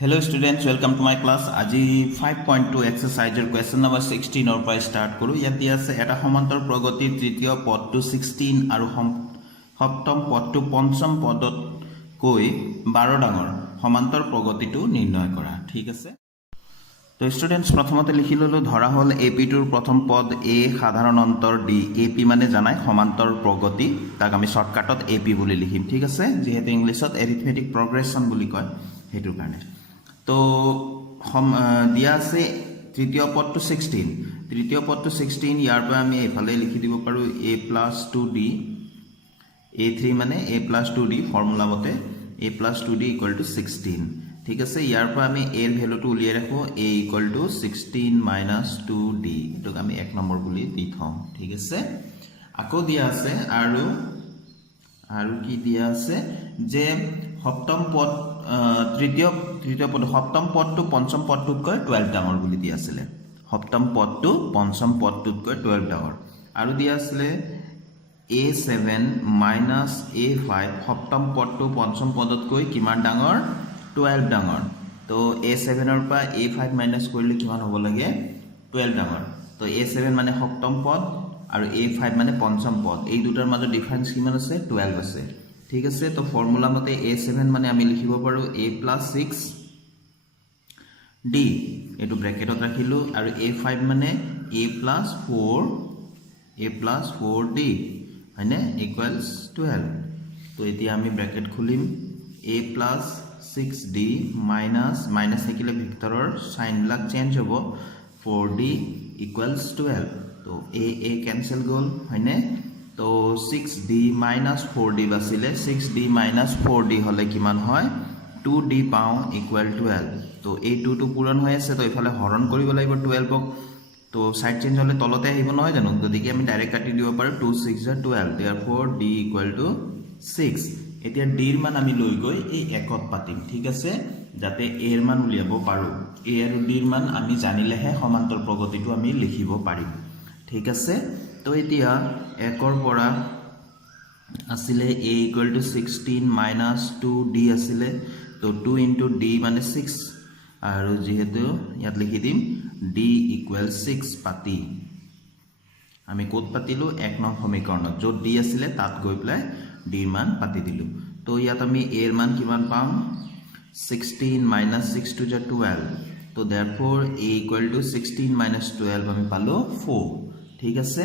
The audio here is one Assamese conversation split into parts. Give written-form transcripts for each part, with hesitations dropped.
Hello students, welcome to my class. আজি 5.2 exercise question number 16 or পৰা start কৰো। ইয়াত দিয়া আছে এটা সমান্তৰ প্ৰগতিৰ তৃতীয় পদটো 16 আৰু সপ্তম পদটো পঞ্চম পদত কৈ 12 ডাঙৰ সমান্তৰ প্ৰগতিটো নিৰ্ণয় কৰা। ঠিক আছে। তো স্টুডেন্টস প্ৰথমতে লিখি ললো ধৰা হল AP টুৰ প্ৰথম পদ A সাধাৰণ অন্তৰ D। AP মানে জানাই সমান্তৰ প্ৰগতি, তাক আমি শৰ্টকাটত AP বুলি লিখিম। ঠিক আছে, যেহেতু ইংলিশত এৰিথমেটিক প্ৰগ্ৰেছন বুলি কয় হেতুৰ কাৰণে। তো দিয়া আছে তৃতীয় পদটো 16, তৃতীয় পদটো 16, ইয়াৰ পৰা আমি এফালে লিখি দিব পাৰো A + 2D, A3 মানে A + 2D ফৰ্মুলা মতে A + 2D = 16। ঠিক আছে, ইয়াৰ পৰা আমি A ৰ ভ্যালুটো উলিয়াই ৰাখো A = 16 - 2D, এটোক আমি 1 নম্বৰ বুলি দি থম। ঠিক আছে, আকৌ দিয়া আছে আৰু কি দিয়া আছে যে সপ্তম পদ তৃতীয় পদ সপ্তম পদটো পঞ্চম পদটোতকৈ 12 ডাঙৰ বুলি দিয়া আছিল। সপ্তম পদটো পঞ্চম পদটোতকৈ 12 ডাঙৰ। আৰু দিয়া আছিল A7 - A5 সপ্তম পদটো পঞ্চম পদতকৈ কিমান ডাঙৰ? 12 ডাঙৰ। তো A7 ৰ পৰা A5 মাইনাস কৰিলে কিমান হ'ব লাগে? 12 ডাঙৰ। তো A7 মানে সপ্তম পদ আৰু A5 মানে পঞ্চম পদ, এই দুটাৰ মাজত ডিফাৰেন্স কিমান আছে? 12 আছে। ঠিক আছে, তো ফৰ্মুলা মতে A7 মানে আমি লিখিব পাৰো A + 6D, এটো ব্ৰ্যাকেটত ৰাখিলো, আৰু A5 মানে A + 4D হয়নে ইকুৱেলছ 12। তো এতিয়া আমি ব্ৰ্যাকেট খুলিম A + 6D মাইনাস থাকিলে ভেক্টৰৰ সাইনবিলাক চেঞ্জ হ'ব, 4D = 12। তো A কেনসেল গ'ল হয়নে। তো 6D - 4D বাছিলে, 6D - 4D হলে কিমান হয়? 2D পাও = 12। তো এই 2 টো পূৰণ হৈ আছে, তো ইফালে হৰণ কৰিব লাগিব 12ক। তো সাইড চেঞ্জ হলে তলতে আহিব নহয় জানো, গতিকে আমি ডাইৰেক্ট কাটি দিব পাৰো 2 × 6 = 12, therefore D = 6। এতিয়া D ৰ মান আমি লৈ গৈ এই একত পাতিম। ঠিক আছে, যাতে A ৰ মান উলিয়াব পাৰো। A আৰু D ৰ মান আমি জানিলেহে সমান্তৰ প্ৰগতিটো আমি লিখিব পাৰিম। ঠিক আছে, তো এতিয়া একৰ পৰা আছিলে A = 16 - 2D আছিলে, তো 2 × D মানে 6, আৰু যেহেতু ইয়াত লিখি দিম D = 6 পাতি আমি ক'ত পাতিলো? 1 নং সমীকৰণত য'ত D আছিলে তাত গৈ পেলাই D ৰ মান পাতি দিলো। তো ইয়াত আমি A ৰ মান কিমান পাম? 16 - 6 = 12, তো therefore A = 16 - 12 আমি পালো 4। ঠিক আছে,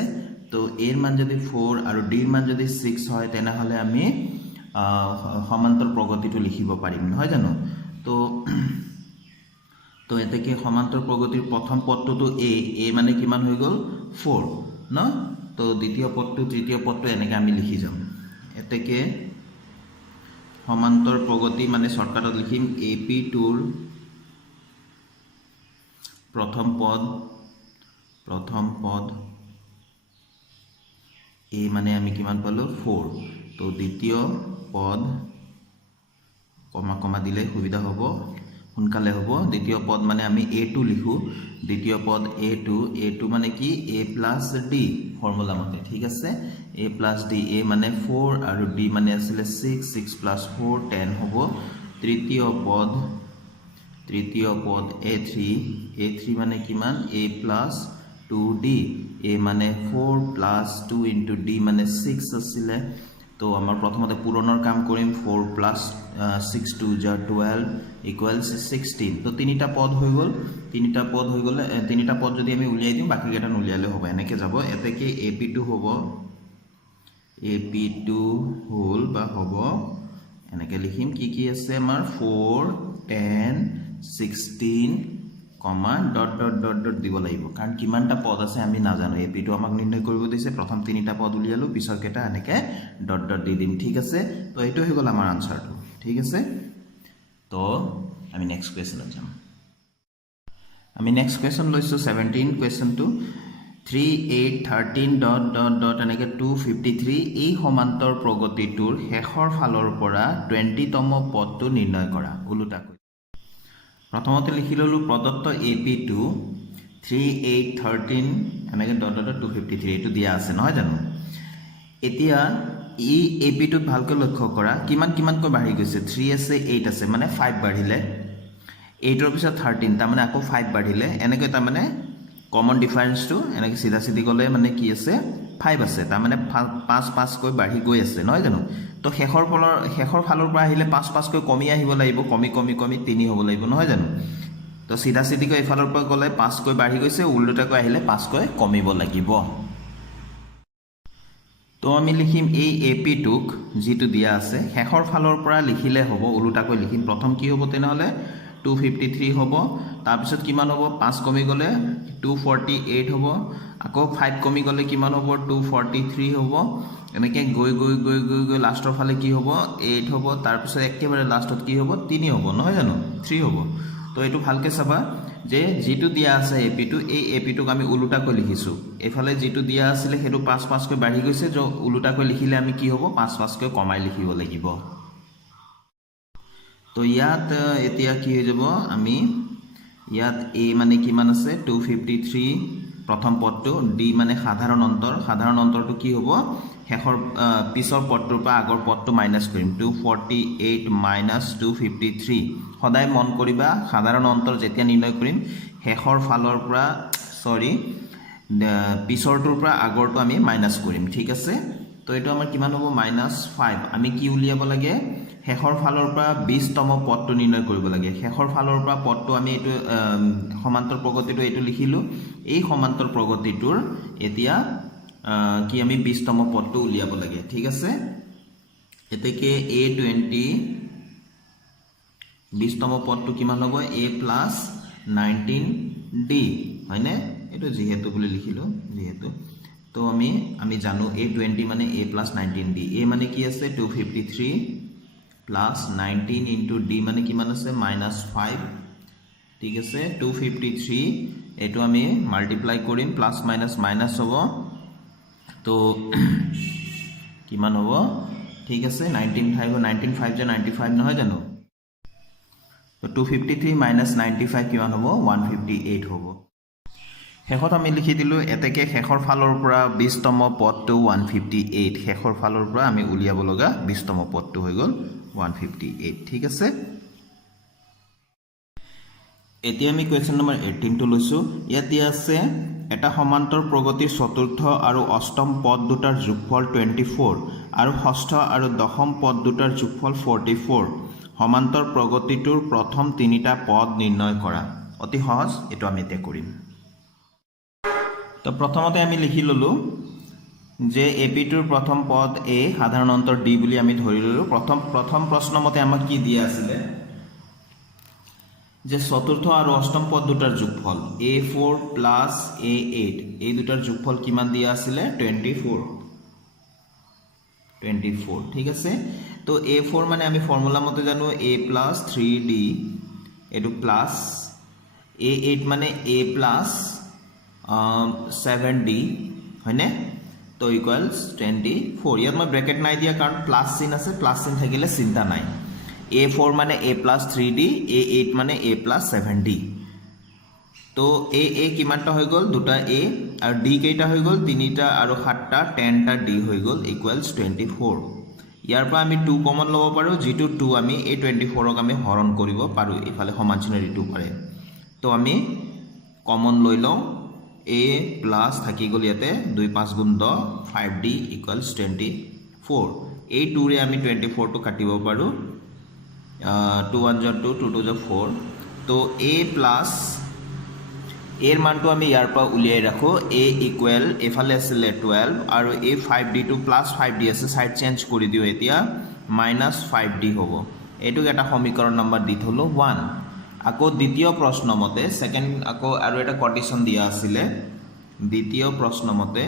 তো A ৰ মান যদি 4 আৰু D ৰ মান যদি 6 হয় তেনেহলে আমি সমান্তৰ প্ৰগতিটো লিখিব পাৰিম নহয় জানো। তো এতেকে সমান্তৰ প্ৰগতিৰ প্ৰথম পদটোতো A মানে কিমান হৈ গ'ল? 4 ন। তো দ্বিতীয় পদটো তৃতীয় পদটো এনেকে আমি লিখি যাম। এতেকে সমান্তৰ প্ৰগতি মানে শৰ্টকাটত লিখিম AP টুৰ প্ৰথম পদ A মানে আমি কিমান পালো? 4। তো দ্বিতীয় পদ কমা দিলে সুবিধা হ'ব, সোনকালে হ'ব। দ্বিতীয় পদ মানে আমি A2 লিখো, দ্বিতীয় পদ A2 মানে কি? A + D ফৰ্মুলা মতে। ঠিক আছে, A + D, A মানে 4 আৰু D মানে আছিলে 6 + 4 10 হ'ব। তৃতীয় পদ A3 মানে কিমান? A + 2D, A মানে 4 + 2 × D মানে 6 আছিলে। তো আমাৰ প্ৰথমতে পূৰণৰ কাম কৰিম, 4 + 6 = 12 = 16। তো তিনিটা পদ হৈ গ'ল, তিনিটা পদ যদি আমি উলিয়াই দিওঁ বাকি কেইটা উলিয়ালে হ'ব, এনেকে যাব। এতেকে AP2 হ'ব, AP2 হ'ল বা হ'ব এনেকে লিখিম। কি আছে আমাৰ? 4 10 16 ডট দিব লাগিব, কাৰণ কিমানটা পদ আছে আমি নাজানো। AP2 আমাক নিৰ্ণয় কৰিব দিছে, প্ৰথম তিনিটা পদ উলিয়ালো, পিছৰ কেইটা এনেকে ডট দি দিম। ঠিক আছে, তো এইটো হৈ গ'ল আমাৰ আনসাৰটো। ঠিক আছে, তো আমি নেক্সট কুৱেশ্যনত যাম। আমি নেক্সট কুৱেশ্যন লৈছো 17 কুৱেশ্যনটো 3 8 13 ডট এনেকে 253 এই সমান্তৰ প্ৰগতিটোৰ শেষৰ ফালৰ পৰা 20তম পদটো নিৰ্ণয় কৰা। ওলোটাকৈ প্ৰথমতে লিখি ললো প্ৰদত্ত AP2 3 8 13 এনেকে ডট 253 এইটো দিয়া আছে নহয় জানো। এতিয়া এই AP2 ভালকৈ লক্ষ্য কৰা কিমানকৈ বাঢ়ি গৈছে। 3 আছে 8 আছে মানে 5 বাঢ়িলে। 8ৰ পিছত 13 তাৰমানে আকৌ 5 বাঢ়িলে এনেকৈ তাৰমানে কমন ডিফাৰেন্সটো এনেকৈ সিধা সিধি গ'লে মানে কি আছে 5 আছে তাৰমানে 5 কৈ বাঢ়ি গৈ আছে নহয় জানো তো শেষৰ ফালৰ পৰা আহিলে 5 কৈ কমি আহিব লাগিব কমি 3 হ'ব লাগিব নহয় জানো তো সিধা সিধিকৈ এফালৰ পৰা গ'লে 5 কৈ বাঢ়ি গৈছে উল্টাকৈ আহিলে 5 কৈ কমিব লাগিব তো আমি লিখিম এই এপিটোক যেটো দিয়া আছে শেষৰ ফালৰ পৰা লিখিলে হ'ব উল্টাকৈ লিখিম প্ৰথম কি হ'ব তেনেহলে 253 হ'ব তাৰ পিছত কিমান হ'ব 5 কমি গলে 248 হ'ব আকৌ 5 কমি গলে কিমান হ'ব 243 হ'ব এনেকৈ গৈ লাষ্টৰ ফালে কি হ'ব 8 হ'ব তাৰ পিছত একেবাৰে লাষ্টত কি হ'ব 3 হ'ব নহয় জানো 3 হ'ব তো এটো ভালকে চাবা যে যেটো দিয়া আছে এপিটো এই এপিটোক আমি উল্টাকৈ লিখিছো এফালে যেটো দিয়া আছিল হেতু 5 কৈ বাঢ়ি গৈছে যে উল্টাকৈ লিখিলে আমি কি হ'ব 5 কৈ কমাই লিখিব লাগিব তো ইয়াত এতিয়া কি হৈ যাব আমি ইয়াত a মানে কিমান আছে 253 প্ৰথম পদটো d মানে সাধাৰণ অন্তৰটো কি হ'ব শেষৰ পিছৰ পদটোৰ পৰা আগৰ পদটো মাইনাস কৰিম 248 - 253 সদায় মন কৰিবা সাধাৰণ অন্তৰ যেতিয়া নিৰ্ণয় কৰিম শেষৰ ফালৰ পৰা পিছৰটোৰ পৰা আগৰটো আমি মাইনাস কৰিম ঠিক আছে তো এটো আমাৰ কিমান হ'ব -5 আমি কি উলিয়াব লাগে শেষৰ ফালৰ পৰা 20তম পদটো নিৰ্ণয় কৰিব লাগে শেষৰ ফালৰ পৰা পদটো আমি এটো সমান্তৰ প্ৰগতিটো এটো লিখিলো এই সমান্তৰ প্ৰগতিটোৰ এতিয়া কি আমি 20তম পদটো উলিয়াব লাগে ঠিক আছে এতেকে a20 20তম পদটো কিমান হ'ব a + 19d হয়নে এটো যেহেতু বুলি লিখিলো যেহেতু তো আমি জানো a20 মানে a + 19d a মানে কি আছে 253 plus 19 into d মানে কিমান আছে -5 ঠিক আছে 253 এটো আমি মাল্টিপ্লাই কৰিম প্লাস মাইনাস মাইনাস হ'ব তো কিমান হ'ব ঠিক আছে 19 যে 95 নহয় জানো তো 253 - 95 কিমান হ'ব 158 হ'ব শেষত আমি লিখি দিলো এতেকে শেষৰ ফালৰ পৰা 20তম পদটো 158 শেষৰ ফালৰ পৰা আমি উলিয়াব লগা 20তম পদটো হৈ গ'ল 158 ঠিক আছে এতিয়া আমি কোৱেশ্চন নম্বৰ 18 টো লৈছো ইয়াত দিয়া আছে এটা সমান্তৰ প্ৰগতিৰ চতুৰ্থ আৰু অষ্টম পদ দুটাৰ যোগফল 24 আৰু ষষ্ঠ আৰু দশম পদ দুটাৰ যোগফল 44 সমান্তৰ প্ৰগতিটোৰ প্ৰথম তিনিটা পদ নিৰ্ণয় কৰা অতি সহজ এটো আমি এতিয়া কৰিম তো প্ৰথমতে আমি লিখি ললো যে এপিটোৰ প্ৰথম পদ a সাধাৰণ অন্তৰ d বুলি আমি ধৰি ললো প্ৰথম প্ৰশ্ন মতে আমাক কি দিয়া আছিল যে চতুৰ্থ আৰু অষ্টম পদ দুটাৰ যোগফল a4 + a8 এই দুটাৰ যোগফল কিমান দিয়া আছিল 24 ঠিক আছে তো a4 মানে আমি ফৰ্মুলা মতে জানো a + 3d এটো প্লাস a8 মানে a + 7d হয়নে তো ইকুয়ালস 24 ইয়াত মই ব্র্যাকেট নাই দিয়া কাৰণ প্লাস চিন আছে প্লাস চিন থাকিলে চিন্তা নাই a4 মানে a + 3d a8 মানে a + 7d তো a কিমানটা হৈ গল দুটা a আৰু d কেইটা হৈ গল তিনিটা আৰু 7টা 10টা d হৈ গল ইকুয়ালস 24 ইয়াৰ পৰা আমি 2 কমন লব পাৰো যেটো 2 আমি a 24ক আমি হৰণ কৰিব পাৰো ইফালে সমান চিহ্ন ঋতু পাৰে তো আমি কমন লৈ লওঁ a plus থাকি গল ইয়াতে 2 5 গুণ 10 5d equals 24 এই 2 ৰে আমি 24 টো কাটিব পাৰো 2 1 2 2 2 4 তো a plus এৰ মানটো আমি ইয়াৰ পৰা উলিয়াই ৰাখো a equal এফালে আছিল 12 আৰু a 5d to plus 5d আছে সাইড চেঞ্জ কৰি দিও এতিয়া -5d হ'ব এটুক এটা সমীকৰণ নম্বৰ দি থলো 1 আকৌ দ্বিতীয় প্ৰশ্ন মতে সেকেন্ড আকৌ আৰু এটা কন্ডিশন দিয়া আছিল দ্বিতীয় প্ৰশ্ন মতে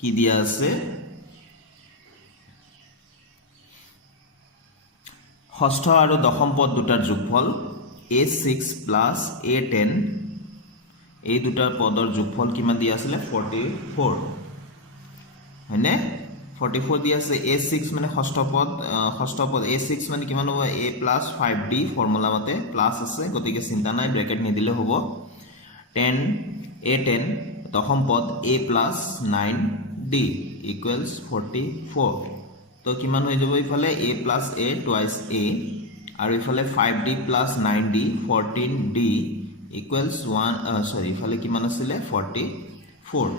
কি দিয়া আছে ষষ্ঠ আৰু দশম পদ দুটাৰ যোগফল a6 + a10 এই দুটাৰ পদৰ যোগফল কিমান দিয়া আছিল 44 হয়নে 44 দিয়া আছে a6 মানে ষষ্ঠ পদ a6 মানে কিমান হ'ব a + 5d ফৰ্মুলা মতে প্লাস আছে গতিকে চিন্তা নাই ব্র্যাকেট নিদিলে হ'ব 10 a10 দশম পদ a + 9d equals 44 তো কিমান হৈ যাব ইফালে a + a twice a আৰু ইফালে 5d plus 9d 14d equals 1 sorry ইফালে কিমান আছিলে 44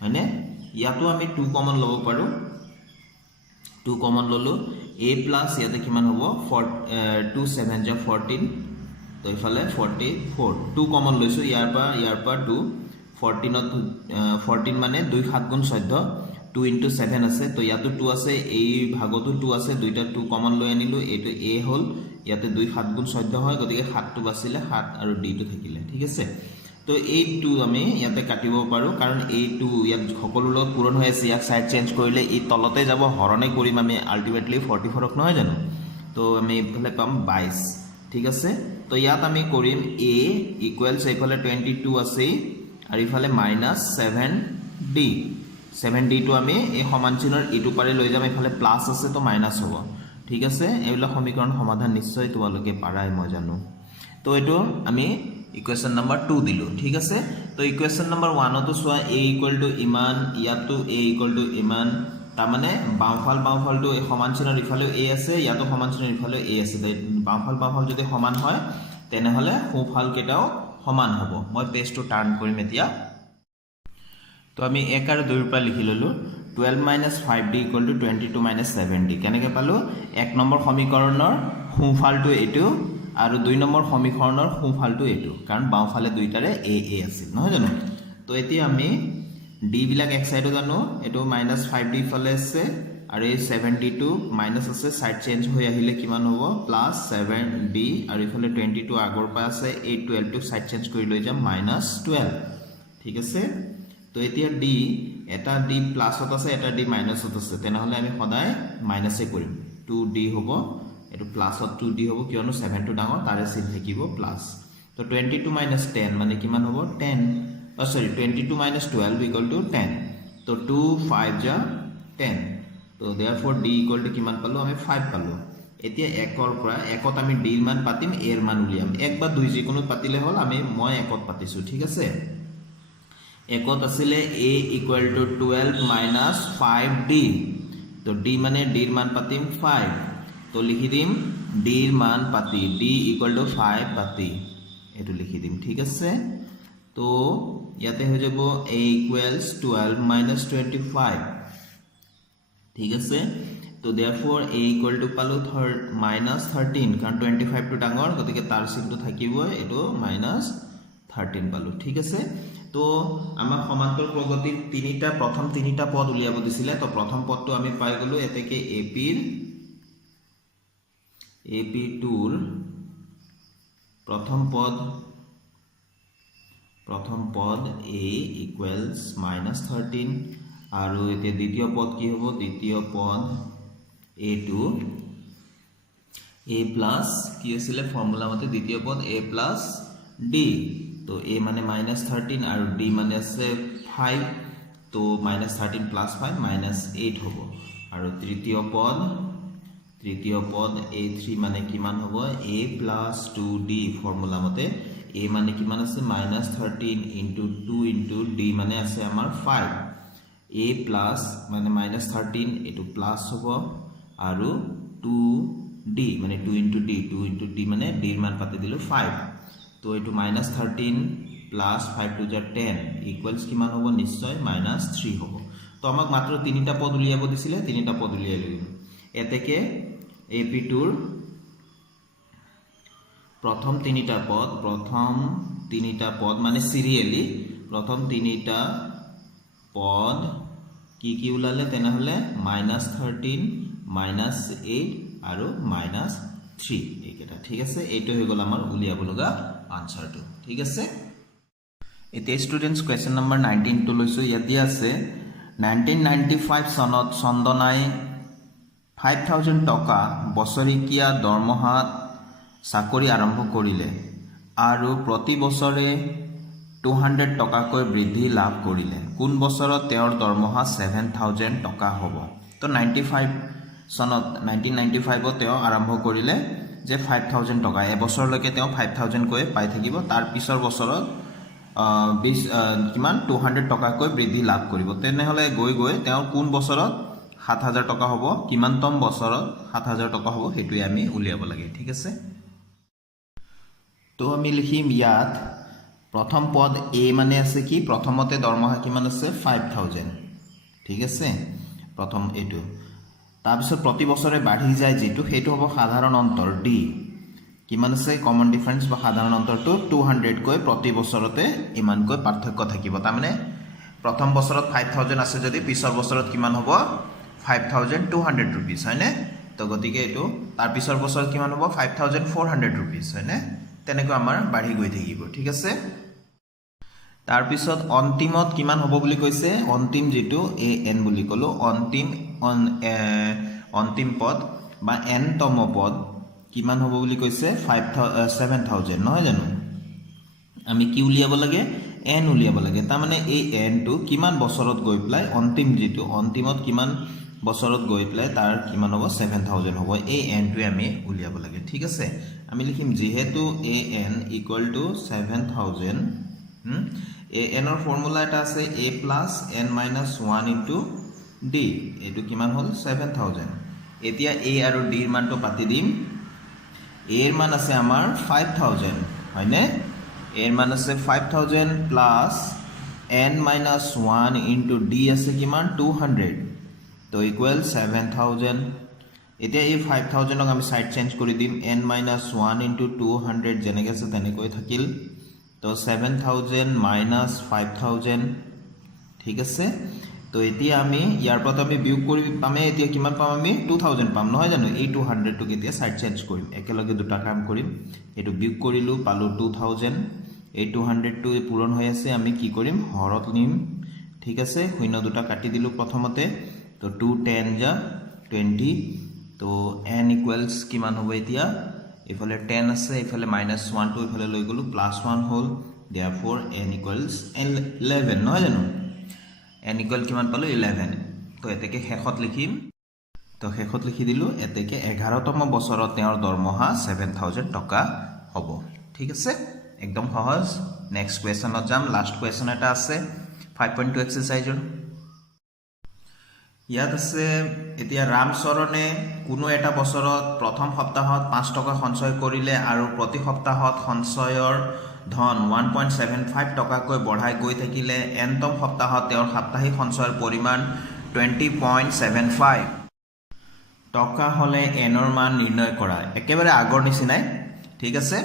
হয়নে ইয়াতো আমি 2 কমন লব পাৰো 2 কমন ললো a plus ইয়াতে কিমান হ'ব 2 7 যা 14 তো ইফালে 44 2 কমন লৈছো ইয়াৰ পৰা 2 14 14 মানে 2 7 গুণ 14 2 into 7 আছে তো ইয়াতো 2 আছে এই ভাগতো 2 আছে দুইটা 2 কমন লৈ আনিলো এটো a হল ইয়াতে 2 7 গুণ 14 হয় গতিকে 7 টো বাছিলে 7 আৰু d টো থাকিলে ঠিক আছে তো এই 2 আমি ইয়াতে কাটিব পাৰো কাৰণ এই 2 ইয়াত সকলো লগ পূৰণ হৈ আছে ইয়াক সাইড চেঞ্জ কৰিলে এই তলতে যাব হৰণে কৰিম আমি আলটিমেটলি 44 ক নহয় জানো তো আমি ইফালে পাম 22 ঠিক আছে তো ইয়াত আমি কৰিম a ইকুৱেলছ ইফালে 22 আছে আৰু ইফালে -7d 7d টো আমি এই সমান চিহ্নৰ ইটো পাৰে লৈ যাম ইফালে প্লাস আছে তো মাইনাস হ'ব ঠিক আছে এইবিলাক সমীকৰণ সমাধান নিশ্চয় তোমালোকে পাৰাই মই জানো তো এটো আমি ইকুৱেশ্যন নম্বৰ 2 দিলো ঠিক আছে তো ইকুৱেশ্যন নম্বৰ 1 তো সোয়া a = ইমান ইয়াতো a = ইমান তাৰ মানে বামফাল তো সমান চিহ্নৰ ইফালে a আছে ইয়াতো সমান চিহ্নৰ ইফালে a আছে বামফাল যদি সমান হয় তেনেহলে সোঁফাল কেটাও সমান হ'ব মই পেজটো টাৰ্ন কৰিম এতিয়া তো আমি 1 আৰু 2 পৰা লিখি ললো 12 - 5d = 22 - 7d কেনেকৈ পালো 1 নম্বৰ সমীকৰণৰ সোঁফালটো এটো আৰু 2 নম্বৰ সমীকৰণৰ সোঁফালটো এটো কাৰণ বাওঁফালে দুইটাৰে a আছিল নহয় জানো তো এতিয়া আমি d বিলাক এক সাইডত জানো এটো -5d ফালে আছে আৰু এই 7d টো মাইনাস আছে সাইড চেঞ্জ হৈ আহিলে কিমান হ'ব +7d আৰু ইফালে 22 আগৰ পৰা আছে এই 12 টো সাইড চেঞ্জ কৰি লৈ যাম -12 ঠিক আছে তো এতিয়া d এটা d প্লাসত আছে এটা d মাইনাসত আছে তেনেহলে আমি সদায় মাইনাসে কৰিম 2d হ'ব এটো প্লাসত 2d হ'ব কিয়নো 7 টো ডাঙৰ তাৰে চিন থাকিব প্লাস তো 22 - 10 মানে কিমান হ'ব 10 sorry 22 - 12 = 10 তো 2 5 যা 10 তো therefore d = কিমান পালো আমি 5 পালো এতিয়া 1 ৰ পৰা 1ত আমি d ৰ মান পাতিম a ৰ মান উলিয়াম 1 বা 2 যিকোনো পাতিলে হল মই 1ত পাতিছো ঠিক আছে 1ত আছিলে a = 12 - 5d তো d মানে d ৰ মান পাতিম 5 তো লিখি দিম d ৰ মান পাতি d = 5 পাতি এটো লিখি দিম ঠিক আছে তো ইয়াতে হৈ যাব a = 12 - 25 ঠিক আছে তো therefore a = পালো -13 কাৰণ 25 টো ডাঙৰ গতিকে তাৰ চিহ্নটো থাকিব এটো -13 পালো ঠিক আছে তো আমাৰ সমান্তৰাল প্ৰগতিৰ প্ৰথম তিনিটা পদ উলিয়াব দিছিলে তো প্ৰথম পদটো আমি পাই গলো এতেকে ap টোৰ প্ৰথম পদ a = -13 আৰু এতিয়া দ্বিতীয় পদ কি হ'ব দ্বিতীয় পদ a টো a প্লাস কি আছিল ফৰ্মুলা মতে দ্বিতীয় পদ a প্লাস d তো a মানে -13 আৰু d মানে আছে 5 তো -13 + 5 -8 হ'ব আৰু তৃতীয় পদ a3 মানে কিমান হ'ব a + 2d ফৰ্মুলা মতে a মানে কিমান আছে -13 * 2 * d মানে আছে আমাৰ 5 a প্লাস মানে -13 এটো প্লাস হ'ব আৰু 2d মানে 2 * d মানে d ৰ মান পাতি দিলো 5 তো এটো -13 প্লাস 5 * 2 = 10 ইকুৱেলস কিমান হ'ব নিশ্চয় -3 হ'ব তো আমাক মাত্ৰ তিনিটা পদ উলিয়াব দিছিলে তিনিটা পদ উলিয়াই ললো এতেকে ap টোৰ প্ৰথম তিনিটা পদ মানে সিৰিয়ালি প্ৰথম তিনিটা পদ কি উলালে তেনেহলে -13 -8 আৰু -3 এইকেটা ঠিক আছে এইটো হৈ গল আমাৰ উলিয়াব লগা আনসাৰটো ঠিক আছে এতিয়া স্টুডেন্টস কোৱেশ্চন নম্বৰ 19 টো লৈছো ইয়াতে আছে 1995 সনত চন্দনাই 5000 টকা বছৰিকীয়া দৰমহাত চাকৰি আৰম্ভ কৰিলে আৰু প্ৰতি বছৰে 200 টকাকৈ বৃদ্ধি লাভ কৰিলে কোন বছৰত তেওঁৰ দৰমহা 7000 টকা হ'ব তো 1995 তেওঁ আৰম্ভ কৰিলে যে 5000 টকা এবছৰলৈকে তেওঁ 5000 কৈ পাই থাকিব তাৰ পিছৰ বছৰত 20 কিমান 200 টকাকৈ বৃদ্ধি লাভ কৰিব তেনেহলে গৈ তেওঁ কোন বছৰত 7000 টকা হ'ব কিমানতম বছৰত 7000 টকা হ'ব হেতুই আমি উলিয়াব লাগে ঠিক আছে তো আমি লিখিম ইয়াত প্ৰথম পদ এ মানে আছে কি প্ৰথমতে দৰমহা কিমান আছে 5000 ঠিক আছে প্ৰথম এটো তাৰপিছত প্ৰতি বছৰে বাঢ়ি যায় যেটো হেতু হ'ব সাধাৰণ অন্তৰ ডি কিমান আছে কমন ডিফাৰেন্স বা সাধাৰণ অন্তৰটো 200 কৈ প্ৰতি বছৰতে ইমান কৈ পাৰ্থক্য থাকিব তাৰ মানে প্ৰথম বছৰত 5000 আছে যদি পিছৰ বছৰত কিমান হ'ব 5200 rupees হয়নে তো গতিকে এটো তাৰ পিছৰ বছৰত কিমান হ'ব 5400 rupees হয়নে তেনেকৈ আমাৰ বাঢ়ি গৈ থাকিব ঠিক আছে তাৰ পিছত অন্তিমত কিমান হ'ব বুলি কৈছে অন্তিম যেটো এ এন বুলি কলো অন্তিম পদ বা এন তম পদ কিমান হ'ব বুলি কৈছে 7000 নহয় জানো আমি কি উলিয়াব লাগে এন উলিয়াব লাগে তাৰ মানে এই এন টো কিমান বছৰত গৈ প্লাই অন্তিম যেটো অন্তিমত কিমান বছৰত গৈ প্লাই তাৰ কিমান হ'ব 7000 হ'ব এই এন টো আমি উলিয়াব লাগে ঠিক আছে আমি লিখিম যেহেতু A N equal to 7000 A N এর ফর্মুলা এটা আছে a plus n minus 1 into d এটো কিমান হল 7000 এতিয়া a আৰু d এৰ মানটো পাতি দিম a এৰ মান আছে আমাৰ 5000 হয়নে a এর মান আছে 5000 plus n minus 1 into d আছে কিমান 200 তো ইকুয়াল 7000 এতিয়া এই 5000 ক আমি সাইড চেঞ্জ কৰি দিম n মাইনাস 1 ইনটু 200 জেনেকে আছে তেনেকৈ থাকিল তো 7000 মাইনাস 5000 ঠিক আছে তো এতিয়া আমি ইয়াৰ পৰা আমি বিয়োগ কৰি পামে এতিয়া কিমান পাম আমি 2000 পাম নহয় জানো এই 200 টো কেতিয়া সাইড চেঞ্জ কৰিম একেলগে দুটা কাম কৰিম এটো বিয়োগ কৰিলো পালো 2000 এই 200 টো পূৰণ হৈ আছে আমি কি কৰিম হৰত নিম ঠিক আছে শূন্য দুটা কাটি দিলো প্ৰথমতে তো 2 10 যা 20 তো n ইকুয়ালস কিমান হ'ব এতিয়া ইফালে 10 আছে ইফালে -1 টো ইফালে লৈ গলো +1 হল therefore n equals 11 নহয় জানো n equal কিমান পালো 11 তো এতেকে শেষত লিখিম তো শেষত লিখি দিলো এতেকে 11 তম বছৰত তেওঁৰ দৰমহা 7000 টকা হ'ব ঠিক আছে একদম সহজ নেক্সট কোৱেশ্যনত যাম লাষ্ট কোৱেশ্যন এটা আছে 5.2 এক্সাৰসাইজৰ ইয়াত আছে এতিয়া ৰামচৰণে কোনো এটা বছৰত প্ৰথম সপ্তাহত 5 টকা সঞ্চয় কৰিলে আৰু প্ৰতি সপ্তাহত সঞ্চয়ৰ ধন 1.75 টকাকৈ বঢ়াই গৈ থাকিলে এনতম সপ্তাহত তেওঁৰ সাপ্তাহিক সঞ্চয়ৰ পৰিমাণ 20.75 টকা হলে এনৰ মান নিৰ্ণয় কৰা একেবাৰে আগৰ নিচিনাই ঠিক আছে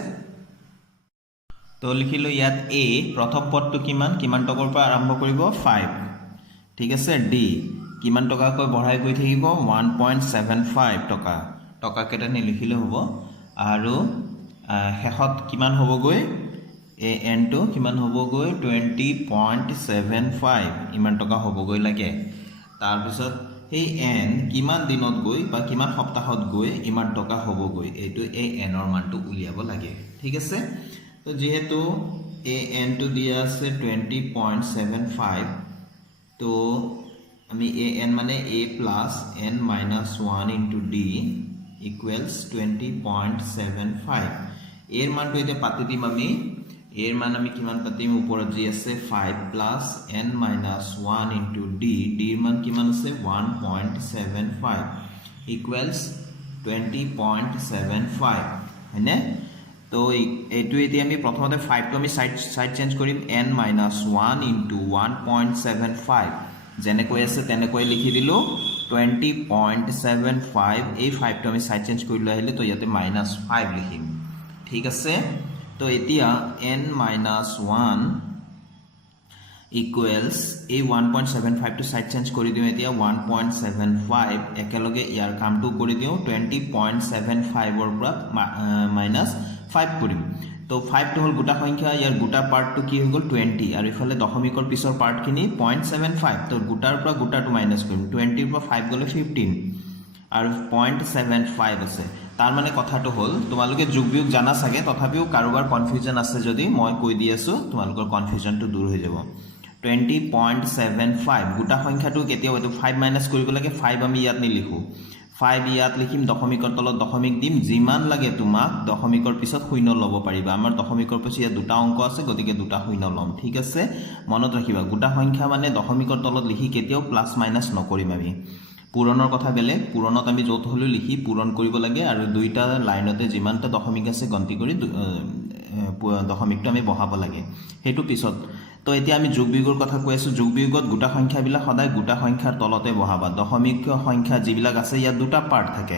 তো লিখিলো ইয়াত a প্ৰথম পদটো কিমান টকাৰ পৰা আৰম্ভ কৰিব 5 ঠিক আছে d কিমান টকাকৈ বঢ়াই গৈ থাকিব 1.75 টকা কেটা নি লিখিলে হ'ব আৰু শেষত কিমান হ'বগৈ a n টো কিমান হ'বগৈ 20.75 ইমান টকা হ'বগৈ লাগে তাৰ পিছত এই n কিমান দিনত গৈ বা কিমান সপ্তাহত গৈ ইমান টকা হ'বগৈ এইটো a n ৰ মানটো উলিয়াব লাগে ঠিক আছে তো যেহেতু a n টো দিয়া আছে 20.75 তো আমি a n মানে a plus n minus 1 into d equals 20.75 এর মানটো এটা পাতি দিম আমি এর মান আমি কিমান পাতিম উপৰত জি আছে 5 plus n minus 1 into d d এর মান কিমান আছে 1.75 equals 20.75 হয়নে তো এইটো এতিয়া আমি প্ৰথমতে 5 টো আমি সাইড চেঞ্জ কৰিম n minus 1 into 1.75 যেনেকৈ আছে তেনেকৈ লিখি দিলো 20.75 এই 5 টো আমি সাইড চেঞ্জ কৰি লৈ আহিলে তো ইয়াতে -5 লিখিম ঠিক আছে তো এতিয়া n - 1 ইকুৱেলস এই 1.75 টো সাইড চেঞ্জ কৰি দিও এতিয়া 1.75 একেলগে ইয়াৰ কামটো কৰি দিও 20.75 ৰ পৰা -5 কৰিম তো 5 টো হল গোটা সংখ্যা ইয়াৰ গোটা পাৰ্টটো কি হৈ গল 20 আৰু ইফালে দশমিকৰ পিছৰ পাৰ্টখিনি 0.75 তো গোটাৰ পৰা গোটাটো মাইনাস কৰিম 20 ৰ পৰা 5 গলে 15 আৰু 0.75 আছে তাৰ মানে কথাটো হল তোমালোকে যোগ বিয়োগ জানা সাগে তথাপিও কাৰোবাৰ কনফিউজন আছে যদি মই কৈ দি আছো তোমালোকৰ কনফিউজনটো দূৰ হৈ যাব 20.75 গোটা সংখ্যাটো কেতিয়াও এটো 5 মাইনাস কৰিব লাগে 5 আমি ইয়াত নি লিখো 5 ইয়াত লিখিম দশমিকৰ তলত দশমিক দিম যিমান লাগে তোমাক দশমিকৰ পিছত শূন্য লব পাৰিবা আমাৰ দশমিকৰ পিছত ইয়াত দুটা অংক আছে গতিকে দুটা শূন্য লম ঠিক আছে মনত ৰাখিবা গোটা সংখ্যা মানে দশমিকৰ তলত লিখি কেতিয়াও প্লাস মাইনাস নকৰিম আমি পূৰণৰ কথা বেলেগ পূৰণত আমি য'ত হ'লেও লিখি পূৰণ কৰিব লাগে আৰু দুইটা লাইনতে যিমানটা দশমিক আছে গন্তি কৰি দশমিকটো আমি বহাব লাগে সেইটো পিছত তো এতিয়া আমি যোগ বিয়োগৰ কথা কৈ আছোঁ যোগ বিয়োগত গোটা সংখ্যাবিলাক সদায় গোটা সংখ্যাৰ তলতে বহাবা দশমিক সংখ্যা যিবিলাক আছে ইয়াত দুটা পাৰ্ট থাকে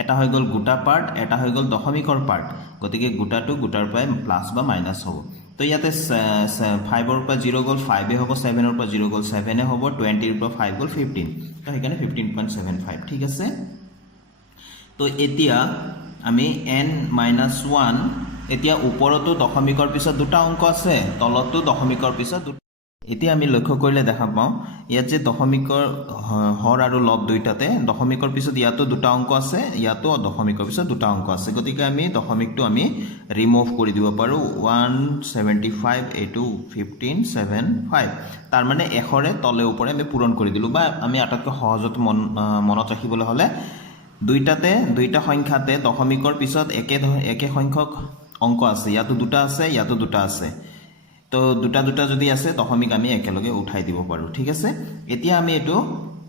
এটা হৈ গ'ল গোটা পাৰ্ট এটা হৈ গ'ল দশমিকৰ পাৰ্ট গতিকে গোটাটো গোটাৰ পৰাই প্লাছ বা মাইনাছ হ'ব তো ইয়াতে 5ৰ পৰা 0 গ'ল 5 হ'ব 7ৰ পৰা 0 গ'ল 7 হ'ব 20ৰ পৰা 5 গ'ল 15 তো সেইকাৰণে 15.75 ঠিক আছে তো এতিয়া আমি n-1 এতিয়া ওপৰতো দশমিকৰ পিছত দুটা অংক আছে তলতো দশমিকৰ পিছত এতিয়া আমি লক্ষ্য কৰিলে দেখা পাওঁ ইয়াত যে দশমিকৰ হৰ আৰু লব দুইটাতে দশমিকৰ পিছত ইয়াতো দুটা অংক আছে ইয়াতো দশমিকৰ পিছত দুটা অংক আছে গতিকে আমি দশমিকটো আমি ৰিমুভ কৰি দিব পাৰো 175 এইটো 1575 তাৰ মানে এশৰে তলে ওপৰে আমি পূৰণ কৰি দিলো বা আমি আটাইতকৈ সহজত মনত ৰাখিবলৈ হলে দুইটা সংখ্যাতে দশমিকৰ পিছত একে সংখ্যক অংক আছে ইয়াতো দুটা আছে তো দুটা যদি আছে দশমিক আমি একেলগে উঠাই দিব পাৰো ঠিক আছে এতিয়া আমি এটো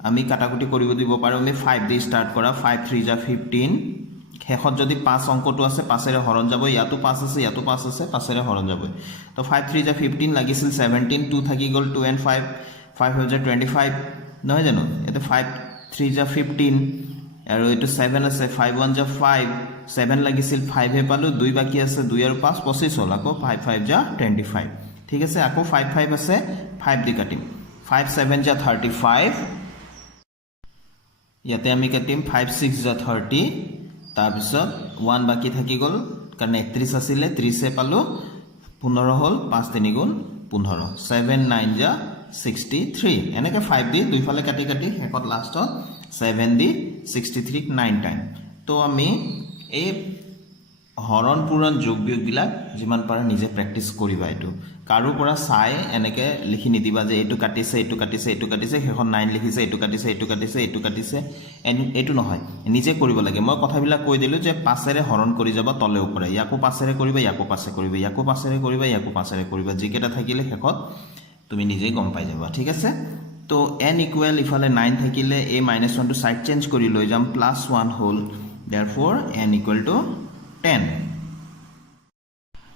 আমি কাটাকুটি কৰিব দিব পাৰো আমি 5 দি স্টাৰ্ট কৰা 5 3 যা 15 শেষত যদি 5 অংকটো আছে 5 এৰে হৰণ যাব ইয়াতো 5 আছে ইয়াতো 5 আছে 5 এৰে হৰণ যাব তো 5 3 যা 15 লাগিছিল 17 2 থাকি গল 2 and 5 5 হৈ যা 25 নহয় জানো এতে 5 3 যা 15 আৰু এটো 7 আছে 5 1 যা 5 7 লাগিছিল 5 হে পালো 2 বাকি আছে 2 আৰু 5 25 হল আকৌ 5 5 যা 25 ঠিক আছে আকৌ 5 5 আছে 5 দি কাটিম 5 7 যা 35 ইয়াতে আমি কাটিম 5 6 যা 30 তাৰ পিছত 1 বাকি থাকি গল কাৰণ 31 আছিল 30 এ পালো 15 হল 5 3 গুণ 15 7 9 যা 63 এনেকে 5 দি দুইফালে কাটি শেষত লাষ্টত 7 দি 63 9 টাইম তো আমি এই হৰণ পূৰণ যোগ বিয়োগ বিলাক যিমান পাৰা নিজে প্ৰেক্টিস কৰিবা এটো কাৰো পৰা চাই এনেকে লিখি নিদিবা যে এটো কাটিছে শেষত 9 লিখিছে এটো কাটিছে এটো নহয় নিজে কৰিব লাগে মই কথাবিলাক কৈ দিলো যে পাছেৰে হৰণ কৰি যাবা তলে ওপৰে ইয়াকো পাছেৰে কৰিবা ইয়াকো পাছেৰে কৰিবা যিকেটা থাকিলে শেষত তুমি নিজে গম পাই যাবা ঠিক আছে তো n ইকুৱেল ইফালে 9 থাকিলে a - 1 টো সাইড চেঞ্জ কৰি লৈ যাম +1 হল therefore n equal to 10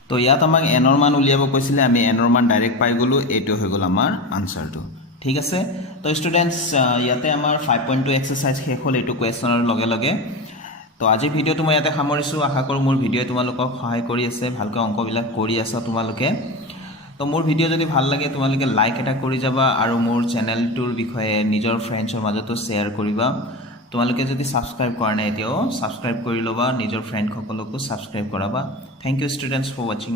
তো ইয়াত আমাক n ৰ মান উলিয়াব কৈছিলে আমি n ৰ মান ডাইৰেক্ট পাই গলো এটো হৈ গল আমাৰ আনসাৰটো ঠিক আছে তো স্টুডেন্টস ইয়াতে আমাৰ 5.2 এক্সাৰসাইজ শেষ হল এটো কোৱেশ্চনৰ লগে তো আজি ভিডিওটো মই ইয়াতে সামৰিছো আশা কৰো মোৰ ভিডিও তোমালোকক সহায় কৰি আছে ভালকৈ অংকবিলাক কৰি আছা তোমালোকে তো মোৰ ভিডিও যদি ভাল লাগে তোমালোকে লাইক এটা কৰি যাবা আৰু মোৰ চেনেলটোৰ বিষয়ে নিজৰ ফ্ৰেণ্ডছৰ মাজতো শেয়াৰ কৰিবা তোমালোকে যদি সাবস্ক্ৰাইব কৰা নাই এতিয়াও সাবস্ক্ৰাইব কৰি লবা নিজৰ ফ্ৰেণ্ড সকলকো সাবস্ক্ৰাইব কৰাবা thank you students for watching